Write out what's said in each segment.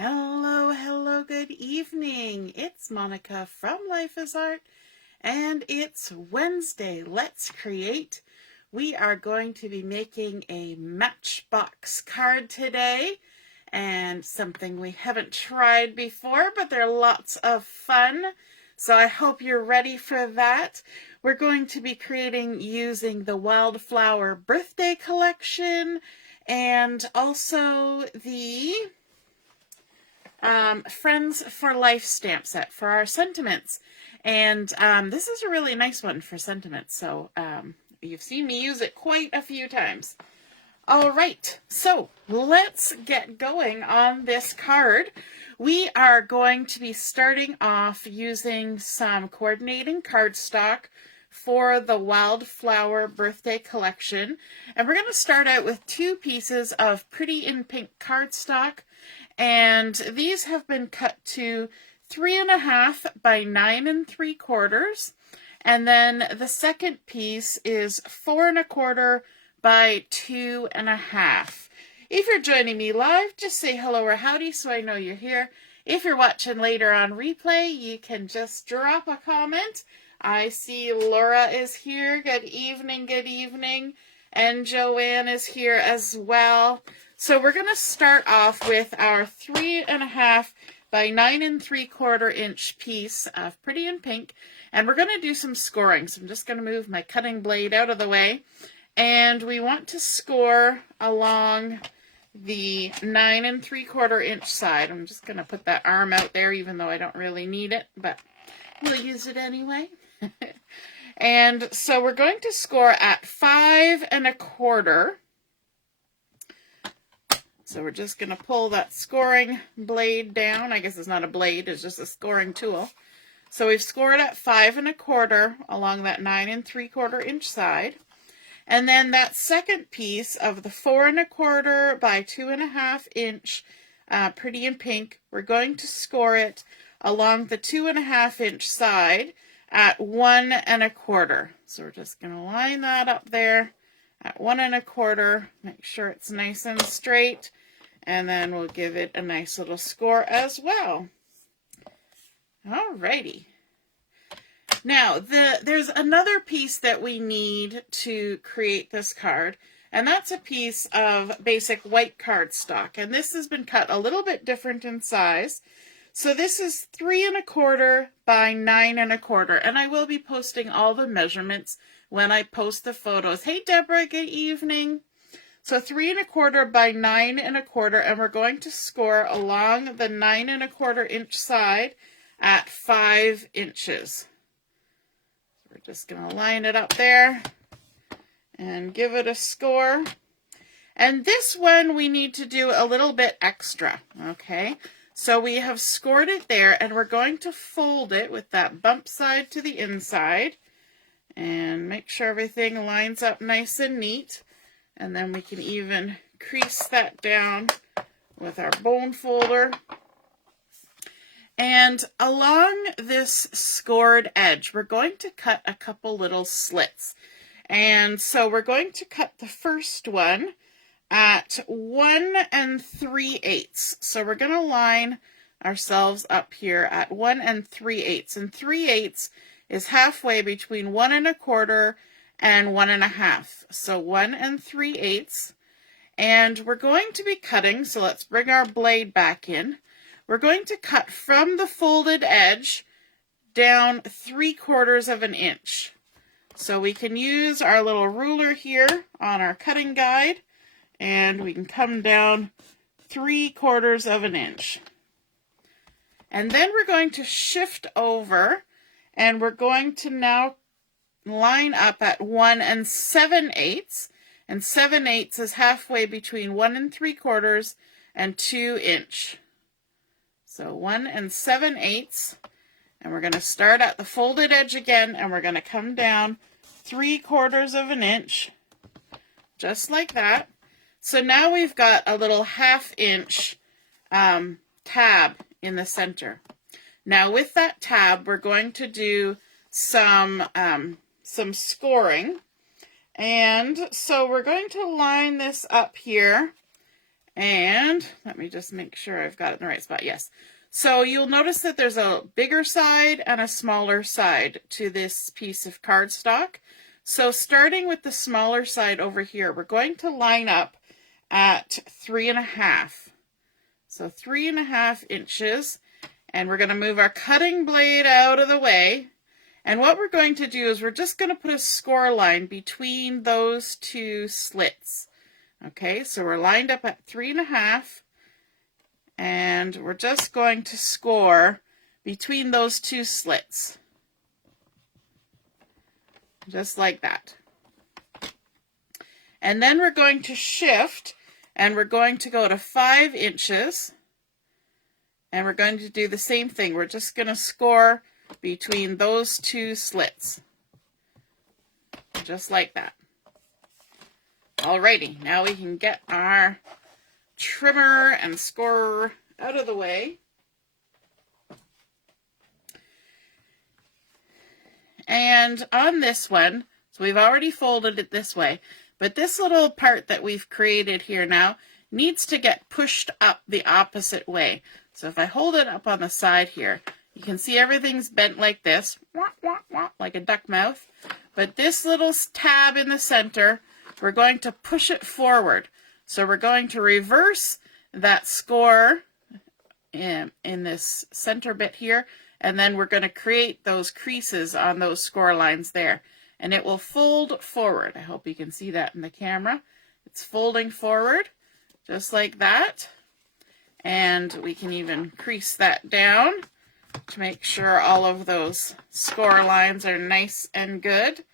Hello, hello, good evening. It's Monica from Life is Art, and it's Wednesday. Let's create. We are going to be making a Matchbox card today, and something we haven't tried before, but they're lots of fun. So I hope you're ready for that. We're going to be creating using the Wildflower birthday collection and also the Friends for Life stamp set for our sentiments. And this is a really nice one for sentiments, so you've seen me use it quite a few times. All right, so let's get going on this card. We are going to be starting off using some coordinating cardstock for the Wildflower birthday collection. And we're going to start out with 2 pieces of Pretty in Pink cardstock. And these have been cut to 3.5 by 9 3/4. And then the second piece is 4.25 by 2.5. If you're joining me live, just say hello or howdy so I know you're here. If you're watching later on replay, you can just drop a comment. I see Laura is here. Good evening, good evening. And Joanne is here as well. So we're going to start off with our 3.5 by 9 3/4 piece of Pretty in Pink. And we're going to do some scoring. So I'm just going to move my cutting blade out of the way. And we want to score along the 9 3/4 side. I'm just going to put that arm out there, even though I don't really need it, but we'll use it anyway. And so we're going to score at 5.25. So we're just going to pull that scoring blade down. I guess it's not a blade, it's just a scoring tool. So we've scored at 5.25 along that 9 3/4 side. And then that second piece of the 4.25 by 2.5 Pretty in Pink, we're going to score it along the 2.5 side at 1.25. So we're just going to line that up there at 1.25, make sure it's nice and straight, and then we'll give it a nice little score as well. Alrighty. Now, there's another piece that we need to create this card, and that's a piece of basic white cardstock, and this has been cut a little bit different in size. So this is 3.25 by 9.25, and I will be posting all the measurements when I post the photos. Hey Deborah, good evening. So 3.25 by 9.25, and we're going to score along the 9.25 side at 5 inches. We're just going to line it up there and give it a score. And this one we need to do a little bit extra, okay? So we have scored it there, and we're going to fold it with that bump side to the inside and make sure everything lines up nice and neat. And then we can even crease that down with our bone folder. And along this scored edge, we're going to cut a couple little slits. And so we're going to cut the first one at 1 3/8. So we're going to line ourselves up here at 1 3/8. And 3/8 is halfway between 1.25 and 1.5. So 1 3/8. And we're going to be cutting, so let's bring our blade back in. We're going to cut from the folded edge down 3/4 inch. So we can use our little ruler here on our cutting guide, and we can come down 3/4 inch. And then we're going to shift over, and we're going to now line up at 1 7/8. And 7/8 is halfway between 1 3/4 and 2 inch. So 1 7/8, and we're going to start at the folded edge again, and we're going to come down 3/4 inch, just like that. So now we've got a little 1/2 inch tab in the center. Now with that tab, we're going to do some scoring. And so we're going to line this up here And let me just make sure I've got it in the right spot. Yes. So you'll notice that there's a bigger side and a smaller side to this piece of cardstock. So starting with the smaller side over here, we're going to line up at 3.5. So 3.5 inches. And we're going to move our cutting blade out of the way. And what we're going to do is we're just going to put a score line between those two slits. Okay, so we're lined up at 3.5, and we're just going to score between those two slits. Just like that. And then we're going to shift, and we're going to go to 5 inches, and we're going to do the same thing. We're just going to score between those two slits. Just like that. Alrighty, now we can get our trimmer and scorer out of the way. And on this one, so we've already folded it this way, but this little part that we've created here now needs to get pushed up the opposite way. So if I hold it up on the side here, you can see everything's bent like this, like a duck mouth. But this little tab in the center, we're going to push it forward. So we're going to reverse that score in this center bit here, and then we're going to create those creases on those score lines there. And it will fold forward. I hope you can see that in the camera. It's folding forward, just like that. And we can even crease that down to make sure all of those score lines are nice and good.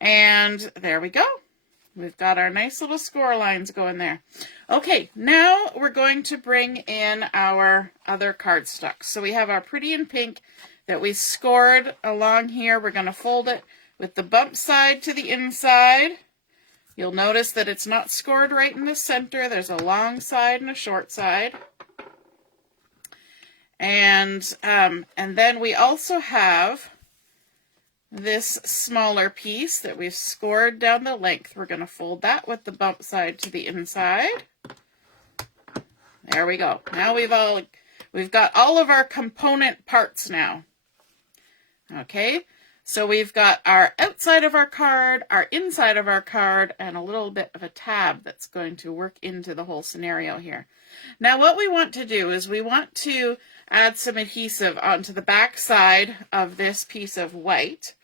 And there we go. We've got our nice little score lines going there. Okay, now we're going to bring in our other cardstock. So we have our Pretty in Pink that we scored along here. We're going to fold it with the bump side to the inside. You'll notice that it's not scored right in the center. There's a long side and a short side. And then we also have this smaller piece that we've scored down the length. We're going to fold that with the bump side to the inside. There we go. Now we've got all of our component parts now. Okay, so we've got our outside of our card, our inside of our card, and a little bit of a tab that's going to work into the whole scenario here. Now what we want to do is we want to add some adhesive onto the back side of this piece of white.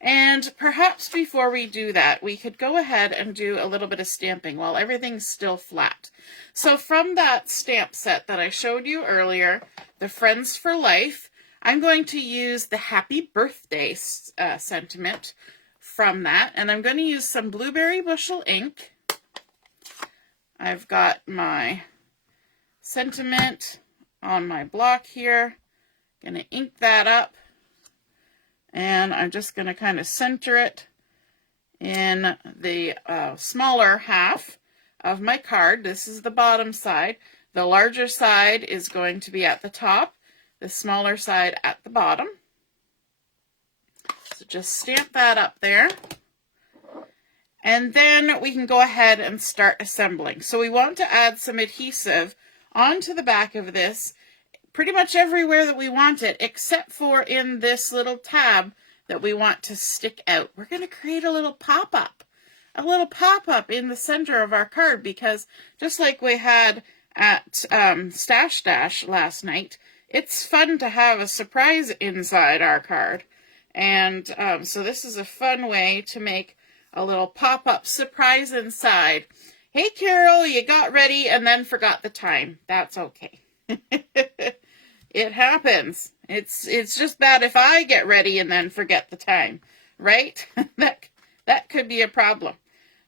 And perhaps before we do that, we could go ahead and do a little bit of stamping while everything's still flat. So from that stamp set that I showed you earlier, the Friends for Life, I'm going to use the Happy Birthday sentiment from that. And I'm going to use some Blueberry Bushel ink. I've got my sentiment on my block here. Going to ink that up. And I'm just going to kind of center it in the smaller half of my card. This is the bottom side. The larger side is going to be at the top, the smaller side at the bottom. So just stamp that up there. And then we can go ahead and start assembling. So we want to add some adhesive onto the back of this pretty much everywhere that we want it, except for in this little tab that we want to stick out. We're going to create a little pop-up in the center of our card, because just like we had at Stash Dash last night, it's fun to have a surprise inside our card. And so this is a fun way to make a little pop-up surprise inside. Hey, Carol, you got ready and then forgot the time. That's okay. It happens. It's just bad if I get ready and then forget the time, right? that could be a problem.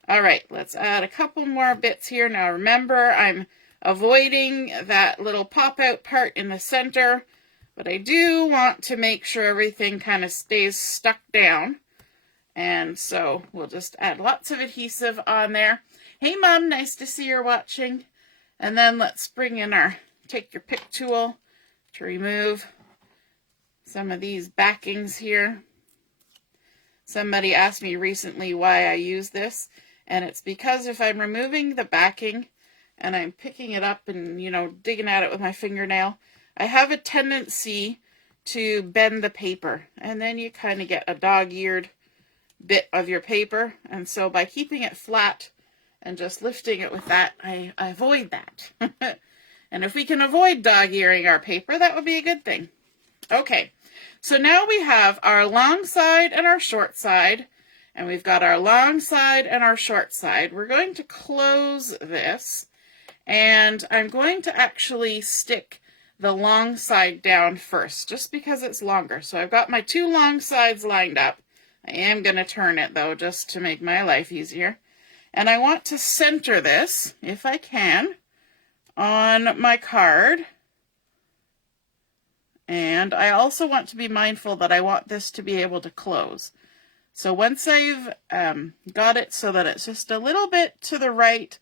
All right, let's add a couple more bits here. Now remember, I'm avoiding that little pop-out part in the center, but I do want to make sure everything kind of stays stuck down. And so we'll just add lots of adhesive on there. Hey, Mom, nice to see you're watching. And then let's bring in our Take Your Pick tool to remove some of these backings here. Somebody asked me recently why I use this, and it's because if I'm removing the backing, and I'm picking it up and, you know, digging at it with my fingernail, I have a tendency to bend the paper, and then you kind of get a dog-eared bit of your paper. And so by keeping it flat and just lifting it with that, I avoid that. And if we can avoid dog-earing our paper, that would be a good thing. Okay, so now we have our long side and our short side, and we've got our long side and our short side. We're going to close this, and I'm going to actually stick the long side down first, just because it's longer. So I've got my two long sides lined up. I am going to turn it, though, just to make my life easier. And I want to center this, if I can, on my card. And I also want to be mindful that I want this to be able to close. So once I've got it so that it's just a little bit to the right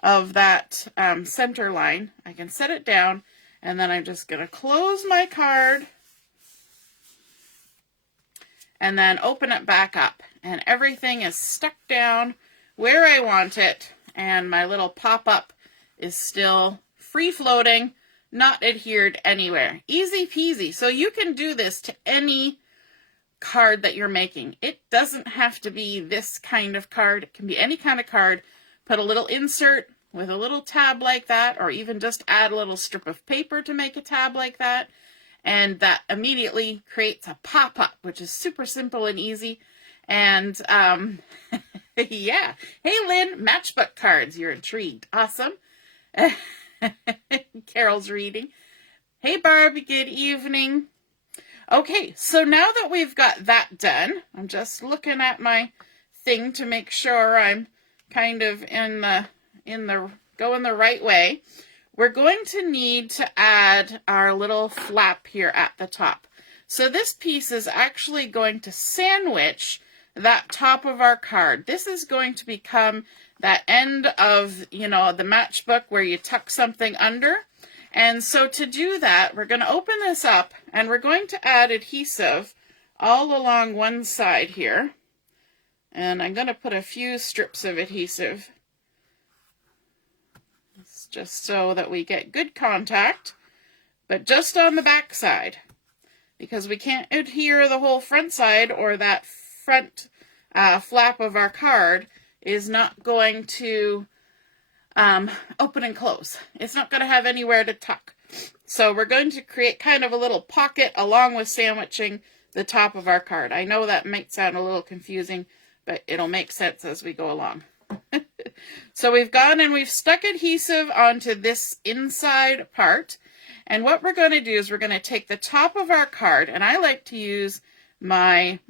of that center line, I can set it down, and then I'm just going to close my card and then open it back up. And everything is stuck down where I want it, and my little pop-up is still free-floating, not adhered anywhere. Easy peasy. So you can do this to any card that you're making. It doesn't have to be this kind of card. It can be any kind of card. Put a little insert with a little tab like that, or even just add a little strip of paper to make a tab like that, and that immediately creates a pop-up, which is super simple and easy. And yeah. Hey Lynn, Matchbook cards. You're intrigued. Awesome. Carol's reading. Hey Barbie, good evening. Okay, so now that we've got that done, I'm just looking at my thing to make sure I'm kind of going the right way. We're going to need to add our little flap here at the top. So this piece is actually going to sandwich that top of our card. This is going to become that end of, you know, the matchbook where you tuck something under. And so to do that, we're going to open this up, and we're going to add adhesive all along one side here. And I'm going to put a few strips of adhesive, just so that we get good contact, but just on the back side, because we can't adhere the whole front side, or that front flap of our card is not going to open and close. It's not going to have anywhere to tuck. So we're going to create kind of a little pocket along with sandwiching the top of our card. I know that might sound a little confusing, but it'll make sense as we go along. So we've gone and we've stuck adhesive onto this inside part. And what we're going to do is we're going to take the top of our card, and I like to use my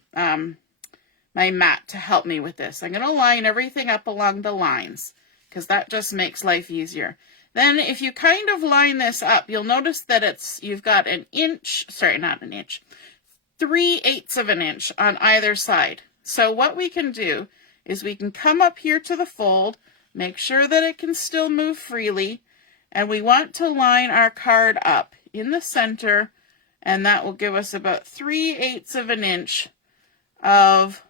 my mat to help me with this. I'm going to line everything up along the lines, because that just makes life easier. Then if you kind of line this up, you'll notice that you've got an inch, sorry, not an inch, 3/8 of an inch on either side. So what we can do is we can come up here to the fold, make sure that it can still move freely, and we want to line our card up in the center, and that will give us about 3/8 of an inch of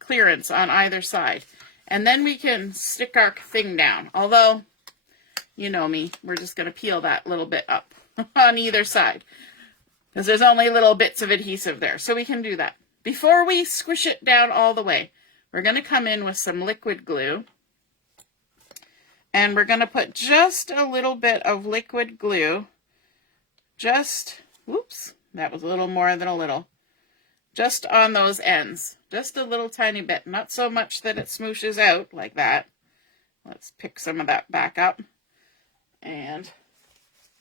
clearance on either side. And then we can stick our thing down. Although, you know me, we're just going to peel that little bit up on either side, because there's only little bits of adhesive there. So we can do that. Before we squish it down all the way, we're going to come in with some liquid glue. And we're going to put just a little bit of liquid glue. Just, whoops, that was a little more than a little. Just on those ends. Just a little tiny bit. Not so much that it smooshes out like that. Let's pick some of that back up and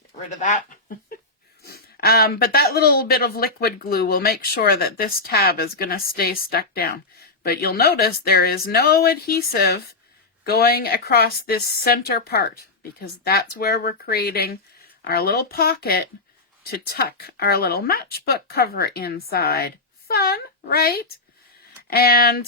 get rid of that. But that little bit of liquid glue will make sure that this tab is going to stay stuck down. But you'll notice there is no adhesive going across this center part, because that's where we're creating our little pocket to tuck our little matchbook cover inside. Fun, right? And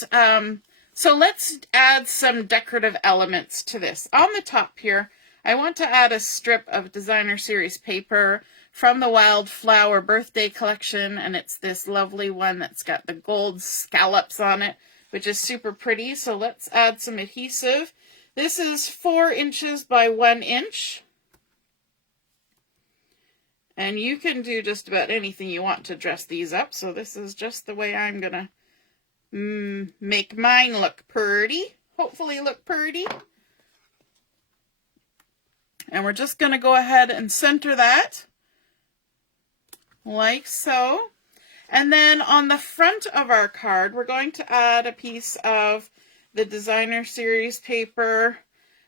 so let's add some decorative elements to this. On the top here, I want to add a strip of designer series paper from the Wildflower birthday collection, and it's this lovely one that's got the gold scallops on it, which is super pretty. So let's add some adhesive This is 4 inches by 1 inch. And you can do just about anything you want to dress these up. So this is just the way I'm going to make mine look pretty. Hopefully look pretty. And we're just going to go ahead and center that. Like so. And then on the front of our card, we're going to add a piece of the Designer Series paper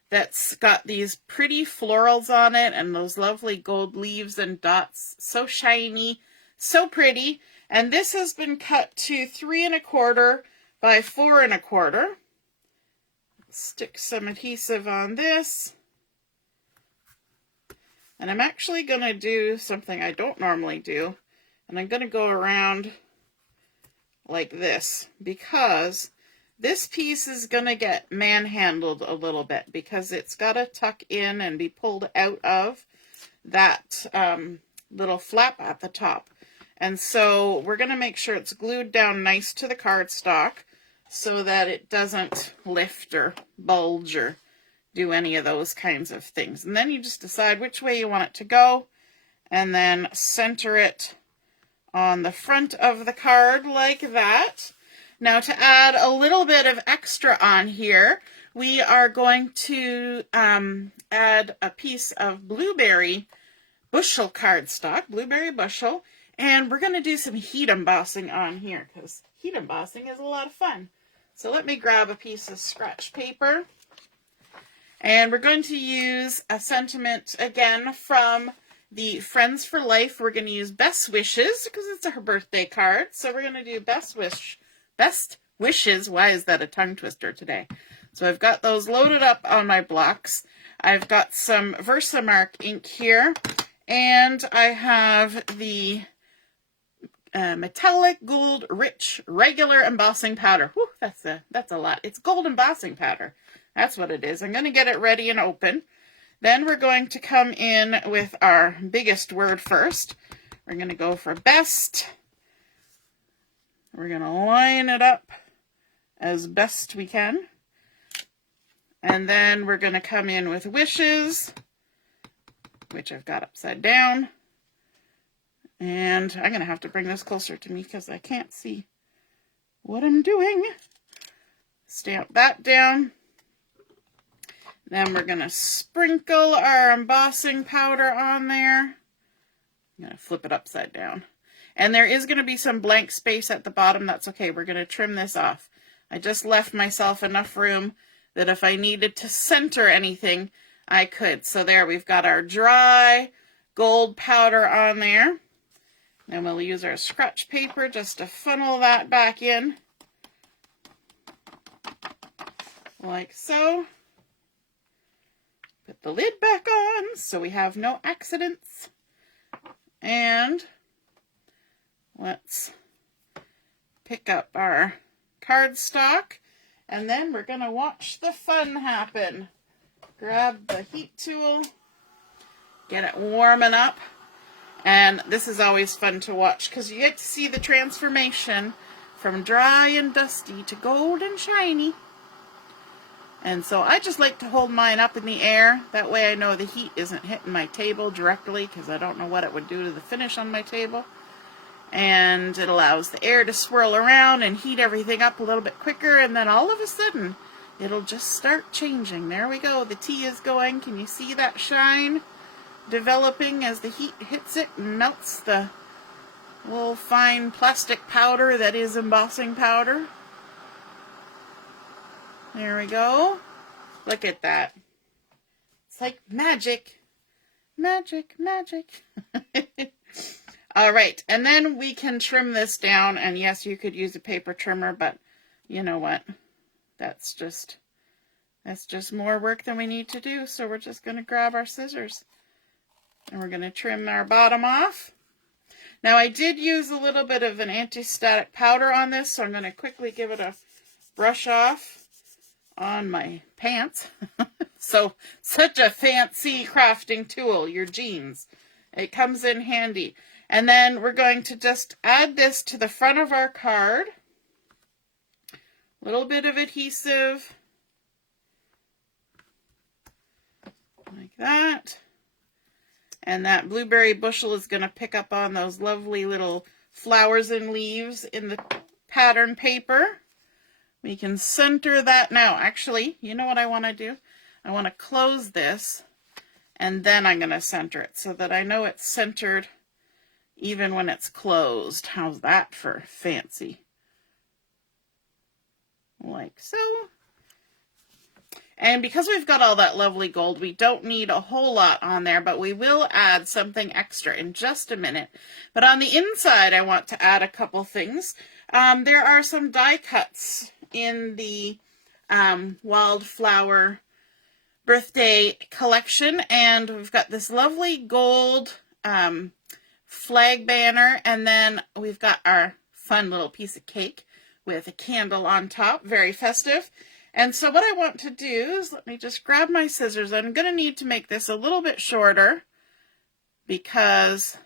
that's got these pretty florals on it and those lovely gold leaves and dots. So shiny, so pretty. And this has been cut to 3 1/4 by 4 1/4. Stick some adhesive on this. And I'm actually going to do something I don't normally do. And I'm going to go around like this because this piece is going to get manhandled a little bit because it's got to tuck in and be pulled out of that little flap at the top. And so we're going to make sure it's glued down nice to the cardstock so that it doesn't lift or bulge or do any of those kinds of things. And then you just decide which way you want it to go and then center it on the front of the card like that. Now to add a little bit of extra on here, we are going to add a piece of blueberry Bushel cardstock, blueberry Bushel, and we're going to do some heat embossing on here because heat embossing is a lot of fun. So let me grab a piece of scratch paper, and we're going to use a sentiment again from the Friends for Life. We're going to use Best Wishes because it's her birthday card, so we're going to do Best Wishes. Why is that a tongue twister today? So I've got those loaded up on my blocks. I've got some Versamark ink here, and I have the metallic gold rich regular embossing powder. Whew, that's a lot. It's gold embossing powder. That's what it is. I'm going to get it ready and open. Then we're going to come in with our biggest word first. We're going to go for best. We're going to line it up as best we can. And then we're going to come in with wishes, which I've got upside down. And I'm going to have to bring this closer to me because I can't see what I'm doing. Stamp that down. Then we're going to sprinkle our embossing powder on there. I'm going to flip it upside down. And there is going to be some blank space at the bottom. That's okay. We're going to trim this off. I just left myself enough room that if I needed to center anything, I could. So there, we've got our dry gold powder on there. Then we'll use our scratch paper just to funnel that back in. Like so. Put the lid back on so we have no accidents. And let's pick up our cardstock, and then we're going to watch the fun happen. Grab the heat tool, get it warming up, and this is always fun to watch because you get to see the transformation from dry and dusty to gold and shiny. And so I just like to hold mine up in the air. That way I know the heat isn't hitting my table directly because I don't know what it would do to the finish on my table. And it allows the air to swirl around and heat everything up a little bit quicker, and then all of a sudden it'll just start changing. There we go. The tea is going. Can you see that shine developing as the heat hits it and melts the little fine plastic powder that is embossing powder? There we go. Look at that. It's like magic. Magic, magic. All right, and then we can trim this down, and yes, you could use a paper trimmer, but you know what? That's just more work than we need to do, so we're just going to grab our scissors, and we're going to trim our bottom off. Now, I did use a little bit of an anti-static powder on this, so I'm going to quickly give it a brush off on my pants. So, such a fancy crafting tool, your jeans. It comes in handy. And then we're going to just add this to the front of our card. A little bit of adhesive. that. And that blueberry bushel is going to pick up on those lovely little flowers and leaves in the pattern paper. We can center that now. Actually, you know what I want to do? I want to close this, and then I'm going to center it so that I know it's centered even when it's closed. How's that for fancy? Like so. And because we've got all that lovely gold, we don't need a whole lot on there, but we will add something extra in just a minute. But on the inside, I want to add a couple things. There are some die cuts in the Wildflower birthday collection, and we've got this lovely gold flag banner, and then we've got our fun little piece of cake with a candle on top, very festive. And so what I want to do is, let me just grab my scissors. I'm going to need to make this a little bit shorter because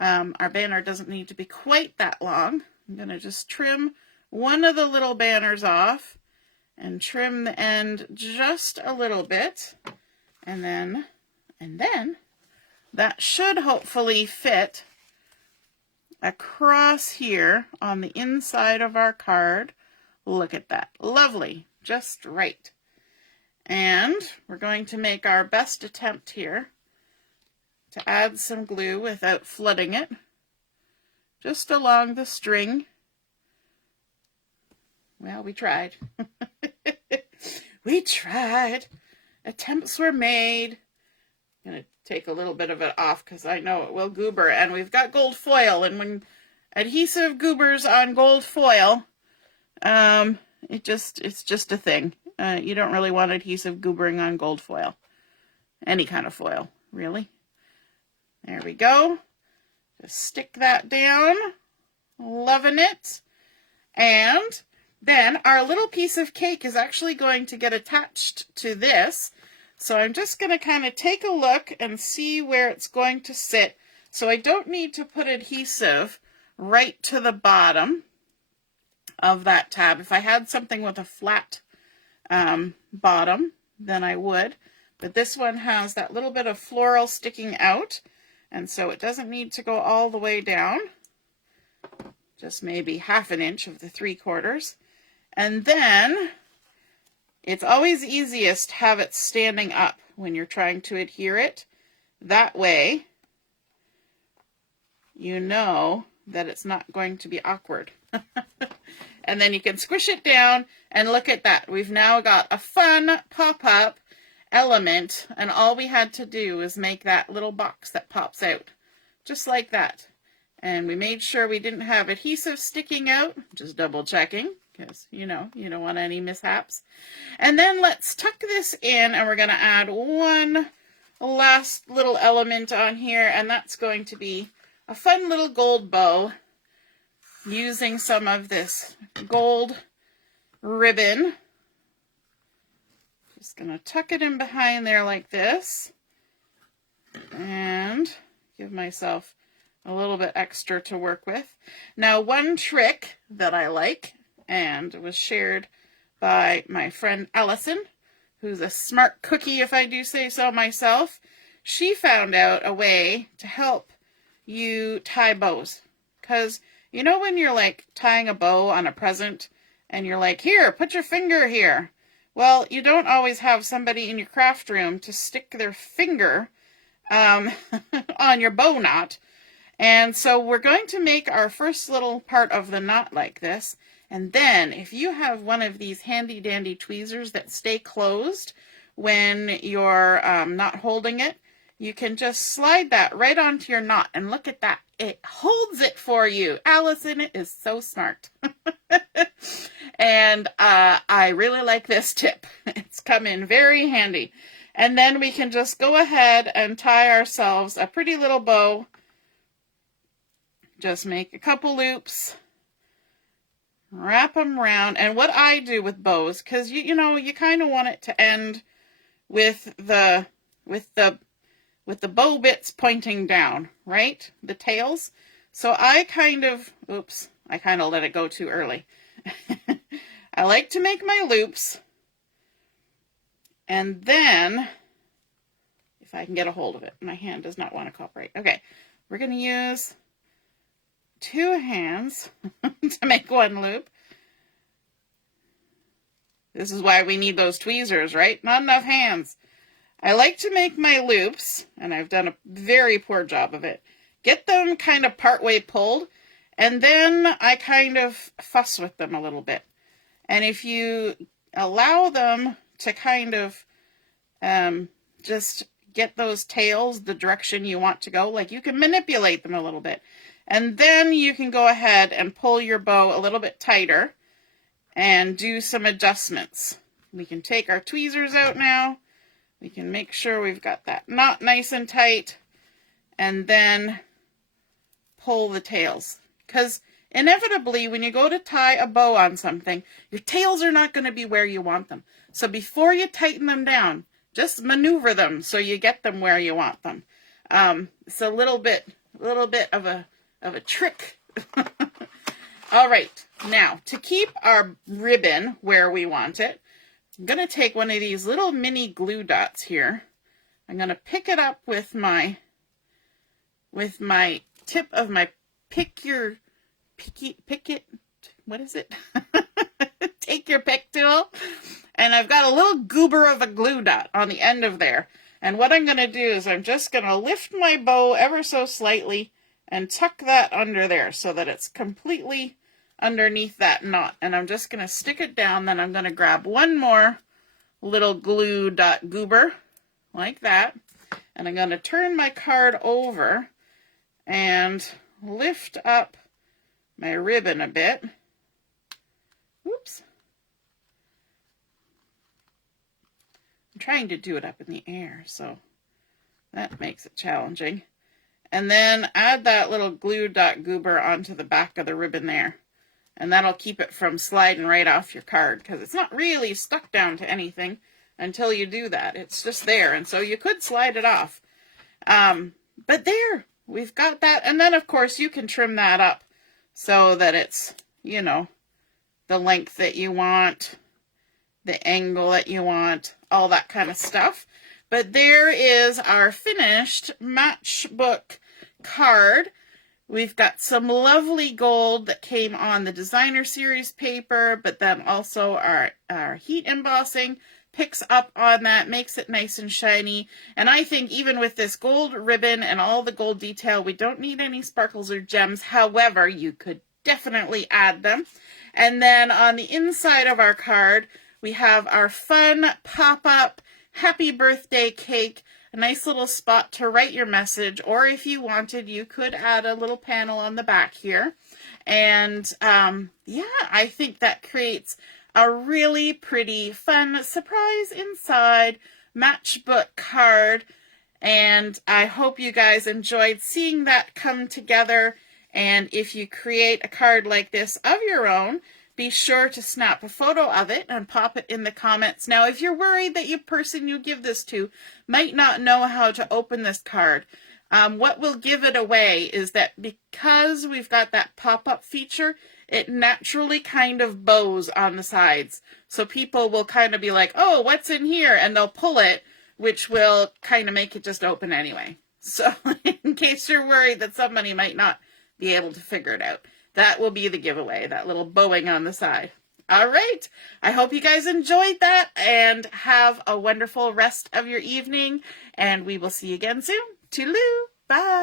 our banner doesn't need to be quite that long. I'm going to just trim one of the little banners off and trim the end just a little bit. And then that should hopefully fit across here on the inside of our card. Look at that. Lovely. Just right. And we're going to make our best attempt here to add some glue without flooding it, just along the string. Well, we tried. We tried. Attempts were made. I'm going to take a little bit of it off because I know it will goober. And we've got gold foil. And when adhesive goobers on gold foil, it's just a thing. You don't really want adhesive goobering on gold foil. Any kind of foil, really. There we go. Just stick that down. Loving it. And then our little piece of cake is actually going to get attached to this. So I'm just going to kind of take a look and see where it's going to sit. So I don't need to put adhesive right to the bottom of that tab. If I had something with a flat bottom, then I would. But this one has that little bit of floral sticking out, and so it doesn't need to go all the way down. Just maybe 1/2 inch of the 3/4. And then it's always easiest to have it standing up when you're trying to adhere it. That way, you know that it's not going to be awkward. And then you can squish it down, and look at that. We've now got a fun pop-up element, and all we had to do was make that little box that pops out, just like that. And we made sure we didn't have adhesive sticking out, just double checking, because you know, you don't want any mishaps. And then let's tuck this in, and we're going to add one last little element on here, and that's going to be a fun little gold bow using some of this gold ribbon. Just going to tuck it in behind there like this and give myself a little bit extra to work with. Now, one trick that I like, and was shared by my friend Allison, who's a smart cookie if I do say so myself, she found out a way to help you tie bows. Because you know when you're like tying a bow on a present and you're like, here, put your finger here. Well, you don't always have somebody in your craft room to stick their finger on your bow knot. And so we're going to make our first little part of the knot like this. And then if you have one of these handy dandy tweezers that stay closed when you're not holding it, you can just slide that right onto your knot, and look at that. It holds it for you. Allison is so smart. And I really like this tip. It's come in very handy. And then we can just go ahead and tie ourselves a pretty little bow. Just make a couple loops, wrap them around. And what I do with bows, because you know, you kind of want it to end with the bow bits pointing down, right? The tails. So I kind of let it go too early. I like to make my loops, and then if I can get a hold of it. My hand does not want to cooperate. Okay, we're going to use 2 hands to make 1 loop. This is why we need those tweezers, right? Not enough hands. I like to make my loops, and I've done a very poor job of it. Get them kind of partway pulled, and then I kind of fuss with them a little bit. And if you allow them to kind of just get those tails the direction you want to go, like you can manipulate them a little bit. And then you can go ahead and pull your bow a little bit tighter and do some adjustments. We can take our tweezers out now. We can make sure we've got that knot nice and tight, and then pull the tails. Because inevitably, when you go to tie a bow on something, your tails are not going to be where you want them. So before you tighten them down, just maneuver them so you get them where you want them. It's a little bit of a trick. All right, now to keep our ribbon where we want it, I'm going to take one of these little mini glue dots here. I'm going to pick it up with my tip of my pick it, what is it? Take your pick tool. And I've got a little goober of a glue dot on the end of there. And what I'm going to do is I'm just going to lift my bow ever so slightly and tuck that under there so that it's completely underneath that knot. And I'm just going to stick it down. Then I'm going to grab one more little glue dot goober like that. And I'm going to turn my card over and lift up my ribbon a bit. Oops. I'm trying to do it up in the air, so that makes it challenging. And then add that little glue dot goober onto the back of the ribbon there. And that'll keep it from sliding right off your card, because it's not really stuck down to anything until you do that. It's just there, and so you could slide it off. But there, we've got that. And then, of course, you can trim that up so that it's, you know, the length that you want, the angle that you want, all that kind of stuff. But there is our finished Matchbook card. We've got some lovely gold that came on the designer series paper, but then also our heat embossing picks up on that, makes it nice and shiny. And I think even with this gold ribbon and all the gold detail, we don't need any sparkles or gems. However, you could definitely add them. And then on the inside of our card, we have our fun pop-up happy birthday cake, a nice little spot to write your message, or if you wanted, you could add a little panel on the back here. And yeah, I think that creates a really pretty, fun surprise inside Matchbook card. And I hope you guys enjoyed seeing that come together. And if you create a card like this of your own, be sure to snap a photo of it and pop it in the comments. Now, if you're worried that your person you give this to might not know how to open this card, what will give it away is that because we've got that pop-up feature, it naturally kind of bows on the sides. So people will kind of be like, oh, what's in here? And they'll pull it, which will kind of make it just open anyway. So in case you're worried that somebody might not be able to figure it out, that will be the giveaway, that little bowing on the side. All right. I hope you guys enjoyed that and have a wonderful rest of your evening. And we will see you again soon. Toodaloo. Bye.